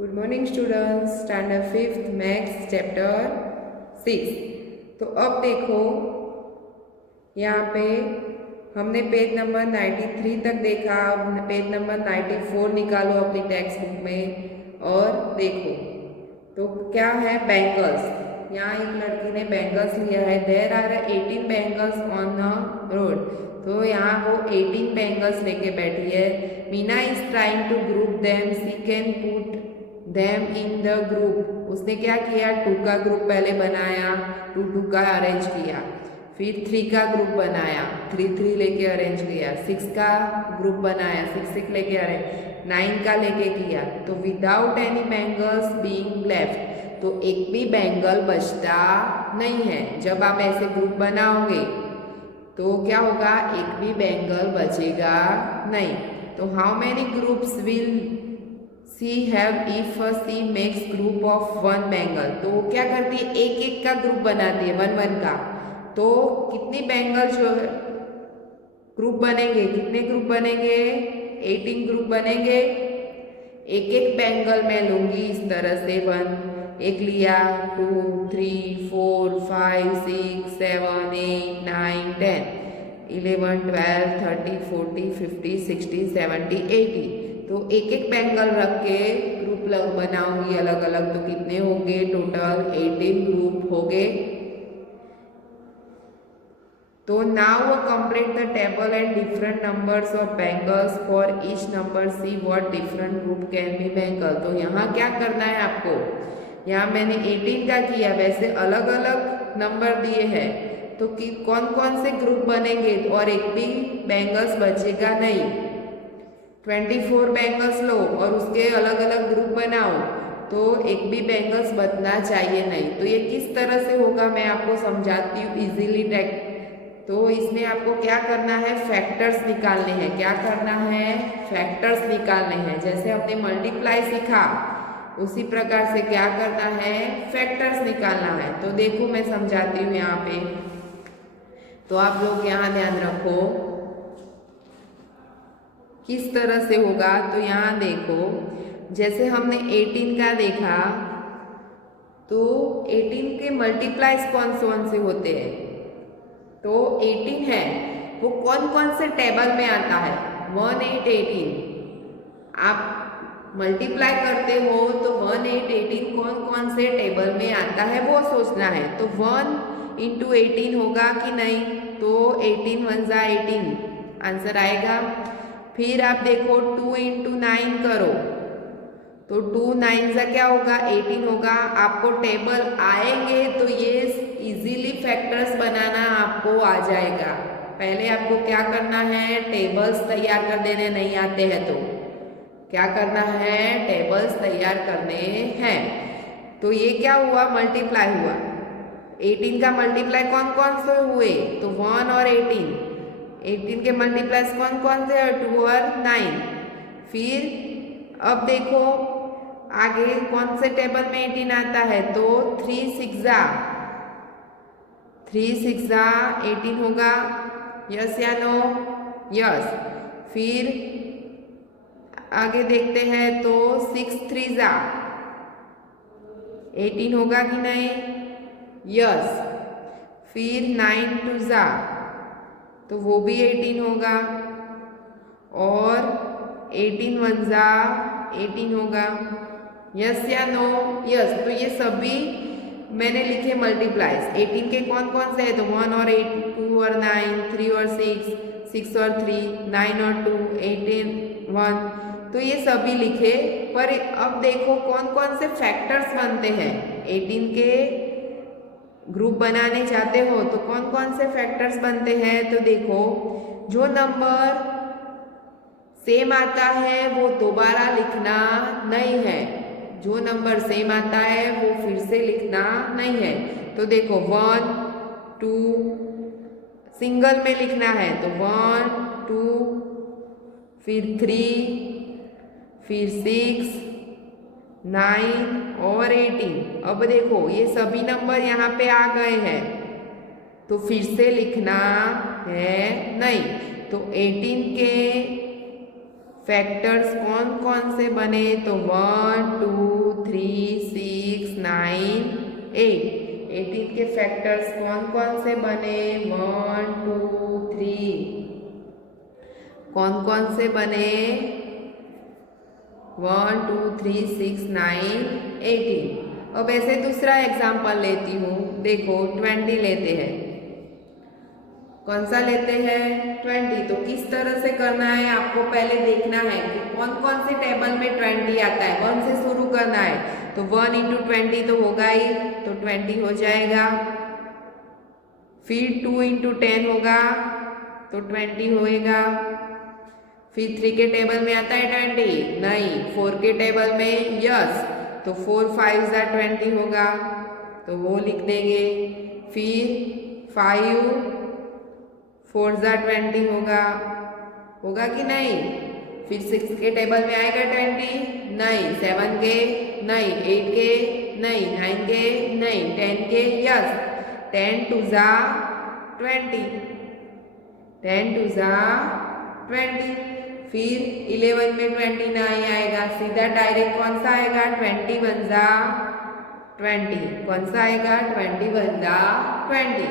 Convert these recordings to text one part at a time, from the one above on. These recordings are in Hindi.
Good morning students, standard fifth maths chapter 6। तो अब देखो यहाँ पे हमने पेज नंबर 93 तक देखा। अब पेज नंबर 94 निकालो अपनी टेक्स्ट बुक में और देखो तो क्या है बैंगल्स। यहाँ एक लड़की ने बैंगल्स लिया है। There are 18 bangles on the road. तो यहाँ वो 18 बैंगल्स लेके बैठी है। Meena is trying to group them, she can put them in the group. उसने क्या किया, 2 का ग्रुप पहले बनाया, 2 का अरेंज किया, फिर 3 का ग्रुप बनाया, 3 लेके अरेंज किया, 6 का ग्रुप बनाया, 6 लेके अरेंज, 9 का लेके किया। तो without any bangles being left, तो एक भी बैंगल बचता नहीं है। जब आप ऐसे ग्रुप बनाओगे तो क्या होगा, एक भी बैंगल बचेगा नहीं। तो how many groups will she have if she makes group of 1 bangle. तो क्या करती है, एक का ग्रुप बनाती है, 1 का। तो कितनी बैंगल जो ग्रुप बनेंगे, कितने ग्रुप बनेंगे, 18 ग्रुप बनेंगे। एक बैंगल मैं लूंगी इस तरह से, 1 एक लिया, 2 3 4 5 6 7 8 9 10 11 12 13 14 15 16 17 18। तो एक बैंगल रख के ग्रुप बनाऊंगी अलग अलग। तो कितने होंगे, टोटल 18 ग्रुप हो गए। तो now complete the table and different numbers of bangles for each number, see what different group can be bangle. तो यहाँ क्या करना है आपको, यहाँ मैंने 18 का किया, वैसे अलग अलग नंबर दिए हैं तो कि कौन कौन से ग्रुप बनेंगे और एक भी बैंगल्स बचेगा नहीं। 24 बैंगल्स लो और उसके अलग अलग ग्रुप बनाओ तो एक भी बैंगल्स बचना चाहिए नहीं। तो ये किस तरह से होगा मैं आपको समझाती हूँ इजीली। तो इसमें आपको क्या करना है, फैक्टर्स निकालने हैं। क्या करना है, फैक्टर्स निकालने हैं। जैसे हमने मल्टीप्लाई सीखा उसी प्रकार से क्या करना है, फैक्टर्स निकालना है। तो देखो मैं समझाती हूँ यहाँ पे, तो आप लोग यहाँ ध्यान रखो किस तरह से होगा। तो यहाँ देखो, जैसे हमने 18 का देखा तो 18 के मल्टीप्लाइज कौन से होते हैं। तो 18 है वो कौन कौन से टेबल में आता है, 1 8 18। आप मल्टीप्लाई करते हो तो 1 8 18 कौन कौन से टेबल में आता है वो सोचना है। तो 1 × 18 होगा कि नहीं, तो 18 1 जा 18 आंसर आएगा। फिर आप देखो 2 × 9 करो तो 2 9 जा क्या होगा, 18 होगा। आपको टेबल आएंगे तो ये इजीली फैक्टर्स बनाना आपको आ जाएगा। पहले आपको क्या करना है, टेबल्स तैयार कर देने, नहीं आते हैं तो क्या करना है, टेबल्स तैयार करने हैं। तो ये क्या हुआ, मल्टीप्लाई हुआ। 18 का मल्टीप्लाई कौन कौन से हुए, तो 1 और 18। 18 के मल्टीप्लाइज कौन कौन से, 2 और 9। फिर अब देखो आगे कौन से टेबल में 18 आता है, तो 3 6 जा 18 होगा। यस या नो, यस। फिर आगे देखते हैं तो 6 3 जा 18 होगा कि नहीं, यस। फिर 9 2 जा तो वो भी 18 होगा। और 18 1 जा 18 होगा। यस या नो, यस। तो ये सभी मैंने लिखे मल्टीप्लाइज। 18 के कौन कौन से है, तो 1 और 8 2 और 9 3 और 6 6 और 3 9 और 2 18 1। तो ये सभी लिखे। पर अब देखो कौन कौन से फैक्टर्स बनते हैं। 18 के ग्रुप बनाने चाहते हो तो कौन कौन से फैक्टर्स बनते हैं। तो देखो जो नंबर सेम आता है वो दोबारा लिखना नहीं है, जो नंबर सेम आता है वो फिर से लिखना नहीं है। तो देखो 1 2 सिंगल में लिखना है तो 1 2, फिर 3, फिर 6 9 और 18। अब देखो ये सभी नंबर यहाँ पे आ गए हैं तो फिर से लिखना है नहीं। तो 18 के फैक्टर्स कौन कौन से बने, तो 1 2 3 6 9 8। 18 के फैक्टर्स कौन कौन से बने, 1 2 3, कौन कौन से बने, 1 2 3 6 9 18। अब ऐसे दूसरा एग्जाम्पल लेती हूँ, देखो 20 लेते हैं। कौन सा लेते हैं, 20। तो किस तरह से करना है, आपको पहले देखना है कि कौन कौन से टेबल में 20 आता है, 1 से शुरू करना है। तो 1 × 20 तो होगा ही, तो 20 हो जाएगा। फिर 2 × 10 होगा तो 20 होएगा। फिर 3 के टेबल में आता है 20, नहीं। 4 के टेबल में यस, तो 4 5 20 होगा, तो वो लिख देंगे। फिर 5 4 20 होगा कि नहीं। फिर 6 के टेबल में आएगा 20, नहीं। 7 के नहीं, 8 के नहीं, 9 के नहीं, 10 के यस। 10 2 20, 10 2 20। फिर 11 में 20 नहीं आएगा, सीधा डायरेक्ट कौन सा आएगा, 21 20। कौन सा आएगा, 21 20।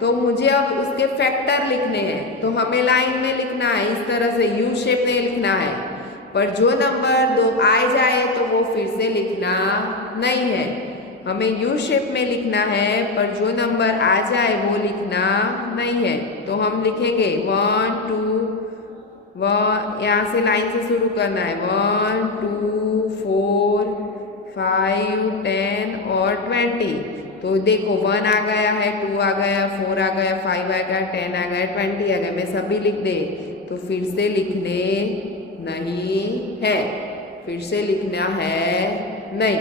तो मुझे अब उसके फैक्टर लिखने हैं, तो हमें लाइन में लिखना है, इस तरह से यू शेप में लिखना है। पर जो नंबर 2 आ जाए तो वो फिर से लिखना नहीं है, हमें यू शेप में लिखना है, पर जो नंबर आ जाए वो लिखना नहीं है। तो हम लिखेंगे 1 2 1, यहाँ से लाइन से शुरू करना है, 1 2 4 5 10 और 20। तो देखो 1 आ गया है, 2 आ गया, 4 आ गया, 5 आ गया, 10 आ गया, 20 आ गया। मैं सभी लिख दे, तो फिर से लिखने नहीं है, फिर से लिखना है नहीं।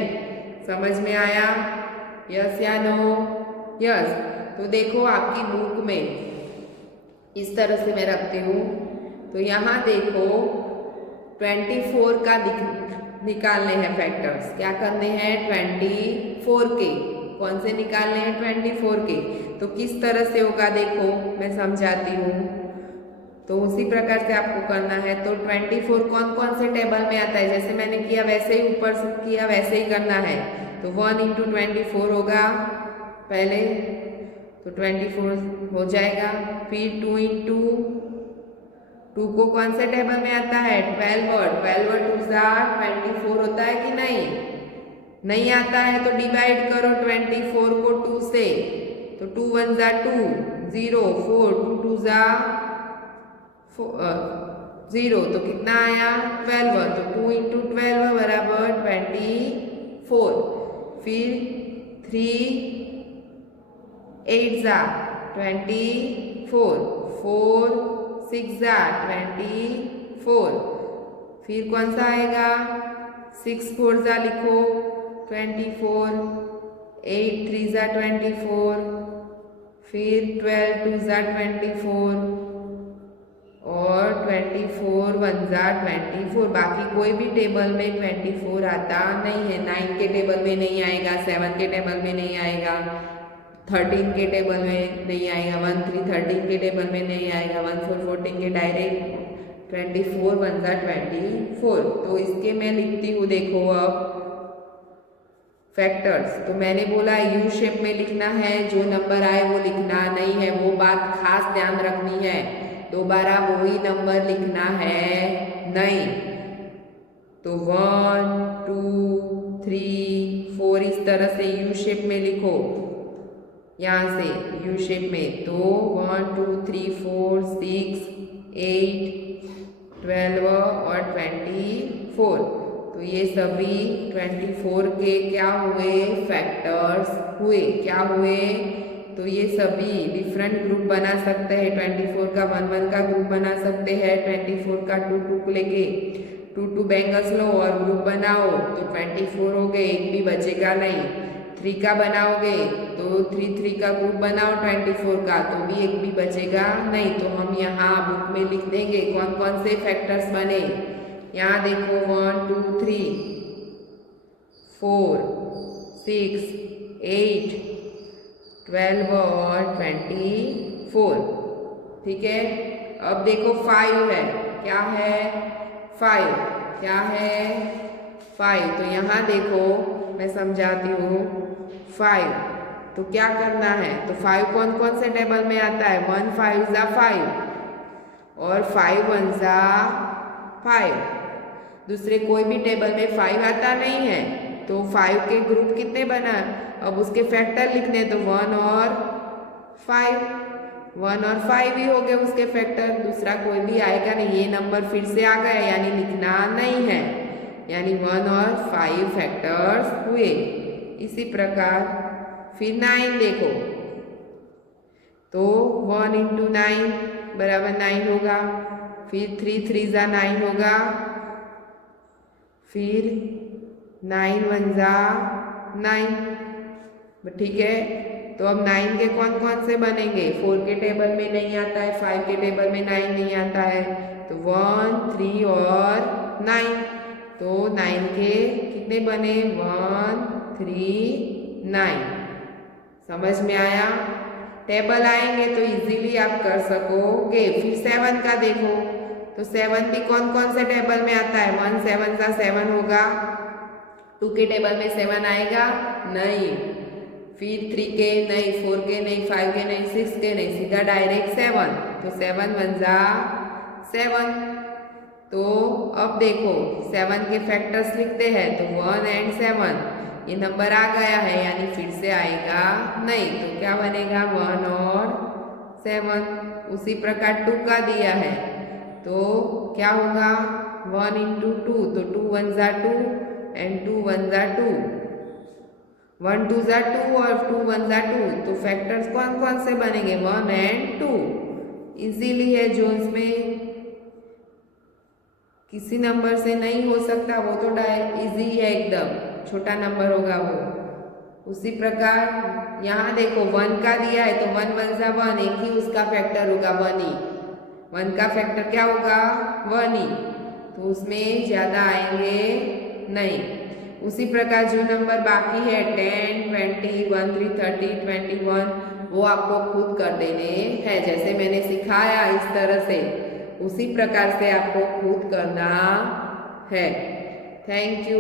समझ में आया, यस या नो, यस। तो देखो आपकी बुक में इस तरह से मैं रखती हूँ, तो यहाँ देखो 24 का निकालने हैं फैक्टर्स। क्या करने हैं, 24 के। कौन से निकालने हैं, 24 के। तो किस तरह से होगा देखो, मैं समझाती हूँ। तो उसी प्रकार से आपको करना है। तो 24 कौन कौन से टेबल में आता है, जैसे मैंने किया वैसे ही ऊपर से किया वैसे ही करना है। तो 1 × 24 होगा पहले, तो 24 हो जाएगा। फिर 2 × 2 को कौन से टेबल में आता है, 12 2 24 होता है कि नहीं, नहीं आता है। तो डिवाइड करो 24 को 2 से, तो 2 1 2 0 4 2 2 0, तो कितना आया, 12। तो 2 × 12 बराबर 24। फिर 3 8 24, 4 6 24। फिर कौन सा आएगा, 6 4 लिखो 24, 8 3 24, फिर 12 2 24 और 24 1 24। बाकी कोई भी टेबल में 24 आता नहीं है। 9 के टेबल में नहीं आएगा, 7 के टेबल में नहीं आएगा, 13 के टेबल में नहीं आएगा, 1 3 13 के टेबल में नहीं आएगा, 1 4 14 के डायरेक्ट 24 1 24। तो इसके मैं लिखती हूँ, देखो अब फैक्टर्स। तो मैंने बोला यू शेप में लिखना है, जो नंबर आए वो लिखना नहीं है, वो बात खास ध्यान रखनी है। दोबारा वही नंबर लिखना है नहीं। तो 1 2 3 4 इस तरह से यू शेप में लिखो, यहाँ से यू शेप में। तो 1 2 3 4 6 8 12 और 24। तो ये सभी 24 के क्या हुए, फैक्टर्स हुए। क्या हुए, तो ये सभी डिफरेंट ग्रुप बना सकते हैं। 24 का 1 1 का ग्रुप बना सकते हैं, 24 का 2 2 को लेके 2 2 बैंगल्स लो और ग्रुप बनाओ, तो 24 हो गए, एक भी बचेगा नहीं। 3 का बनाओगे तो 3 3 का ग्रुप बनाओ 24 का, तो भी एक भी बचेगा नहीं। तो हम यहाँ बुक में लिख देंगे कौन कौन से फैक्टर्स बने। यहाँ देखो 1 2 3 4 6 8 12 और 24। ठीक है। अब देखो 5 है, क्या है, 5। क्या है? 5। तो यहाँ देखो मैं समझाती हूँ। 5 तो क्या करना है? तो 5 कौन कौन से टेबल में आता है? 1 5 ज़ा 5 और 5 1 ज़ा 5। दूसरे कोई भी टेबल में 5 आता नहीं है। तो 5 के ग्रुप कितने बना? अब उसके फैक्टर लिखने तो 1 और 5। 1 और 5 ही हो गए उसके फैक्टर। दूसरा कोई भी आएगा नहीं। ये नंबर फिर से आ गया यानी लिखना नहीं है। यानी 1 और 5 फैक्टर्स हुए। इसी प्रकार फिर 9 देखो तो 1 × 9 बराबर 9 होगा। फिर 3 3 ज़ा 9 होगा। फिर 9 1 ज़ा 9। ठीक है। तो अब 9 के कौन कौन से बनेंगे? 4 के टेबल में नहीं आता है, 5 के टेबल में 9 नहीं आता है। तो 1 3 और 9। तो 9 के कितने बने? 1 3 9। समझ में आया? टेबल आएंगे तो इजीली आप कर सकोगे। फिर 7 का देखो तो 7 भी कौन कौन से टेबल में आता है? 1 7 ज़ा 7 होगा। 2 के टेबल में 7 आएगा नहीं। फिर 3 के नहीं, 4 के नहीं, 5 के नहीं, 6 के नहीं, सीधा डायरेक्ट 7। तो 7 1 ज़ा 7। तो अब देखो 7 के फैक्टर्स लिखते हैं तो 1 और 7 ये नंबर आ गया है यानी फिर से आएगा नहीं। तो क्या बनेगा? 1 और 7। उसी प्रकार 2 का दिया है तो क्या होगा? 1 × 2 तो 2 1 ज़ा 2 एंड 2 1 ज़ा 2। 1 2 ज़ा 2 और 2 1 ज़ा 2। तो फैक्टर्स कौन कौन से बनेंगे? 1 और 2। इजीली है। जो इसमें किसी नंबर से नहीं हो सकता वो तो इजी है एकदम। छोटा नंबर होगा वो। उसी प्रकार यहाँ देखो 1 का दिया है तो 1 1 ज़ा 1 एक ही उसका फैक्टर होगा 1 ही। 1 का फैक्टर क्या होगा? 1 ही। तो उसमें ज़्यादा आएंगे नहीं। उसी प्रकार जो नंबर बाकी है 10 20 13 30 21 वो आपको खुद कर देने हैं। जैसे मैंने सिखाया इस तरह से उसी प्रकार से आपको खुद करना है। Thank you.